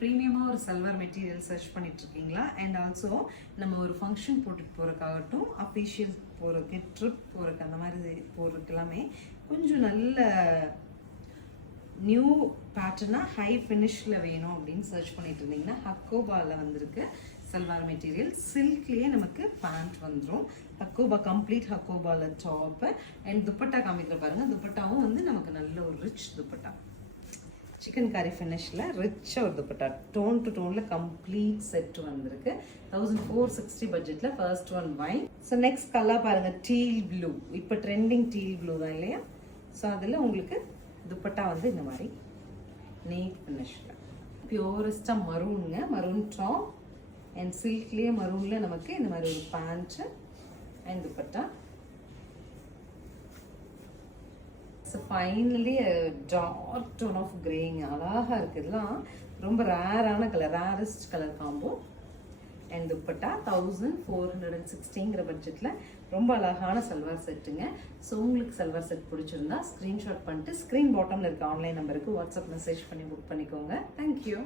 ப்ரீமியமாக ஒரு salwar material search பண்ணிகிட்ருக்கீங்களா? And also நம்ம ஒரு ஃபங்க்ஷன் போட்டுட்டு போகிறக்காகட்டும், அஃபிஷியல் போகிறதுக்கு, ட்ரிப் போகிறதுக்கு, அந்த மாதிரி போகிறதுக்கு எல்லாமே கொஞ்சம் நல்ல நியூ பேட்டர்னாக ஹை ஃபினிஷில் வேணும் அப்படின்னு சர்ச் பண்ணிட்டு இருந்தீங்கன்னா, ஹக்கோபாவில் வந்திருக்கு சல்வார் மெட்டீரியல். சில்க்லேயே நமக்கு பேண்ட் வந்துடும். ஹக்கோபா, கம்ப்ளீட் ஹக்கோபாவில் டாப்பு அண்ட் துப்பட்டா காமிக்கிற பாருங்கள். துப்பட்டாவும் வந்து நமக்கு நல்ல ஒரு ரிச் துப்பட்டா, சிக்கன் கறி ஃபினிஷில் ரிச்சாக ஒரு துப்பட்டா, டோன் டு டோனில் கம்ப்ளீட் செட் வந்திருக்கு. 1460 பட்ஜெட்டில் first one wine. So next colour பாருங்கள், டீல் ப்ளூ. இப்போ ட்ரெண்டிங் டீல் ப்ளூ தான் இல்லையா? ஸோ அதில் உங்களுக்கு துப்பட்டா வந்து இந்த மாதிரி நெய்ட் ஃபினிஷில் பியூரஸ்டாக மரூனுங்க, மரூன் டாப் அண்ட் சில்க்லேயே மரூனில் நமக்கு இந்த மாதிரி ஒரு pant and dupatta. So finally dark tone of கிரேங்க, அழகாக இருக்குது. இதெல்லாம் ரொம்ப ரேரான colour, rarest colour combo and dupatta. 1460ங்கிற பட்ஜெட்டில் ரொம்ப அழகான சல்வார் செட்டுங்க. ஸோ உங்களுக்கு சல்வார் செட் பிடிச்சிருந்தா ஸ்க்ரீன்ஷாட் பண்ணிட்டு ஸ்க்ரீன் பாட்டமில் இருக்க ஆன்லைன் நம்பருக்கு வாட்ஸ்அப் மெசேஜ் பண்ணி புக் பண்ணிக்கோங்க. தேங்க்யூ.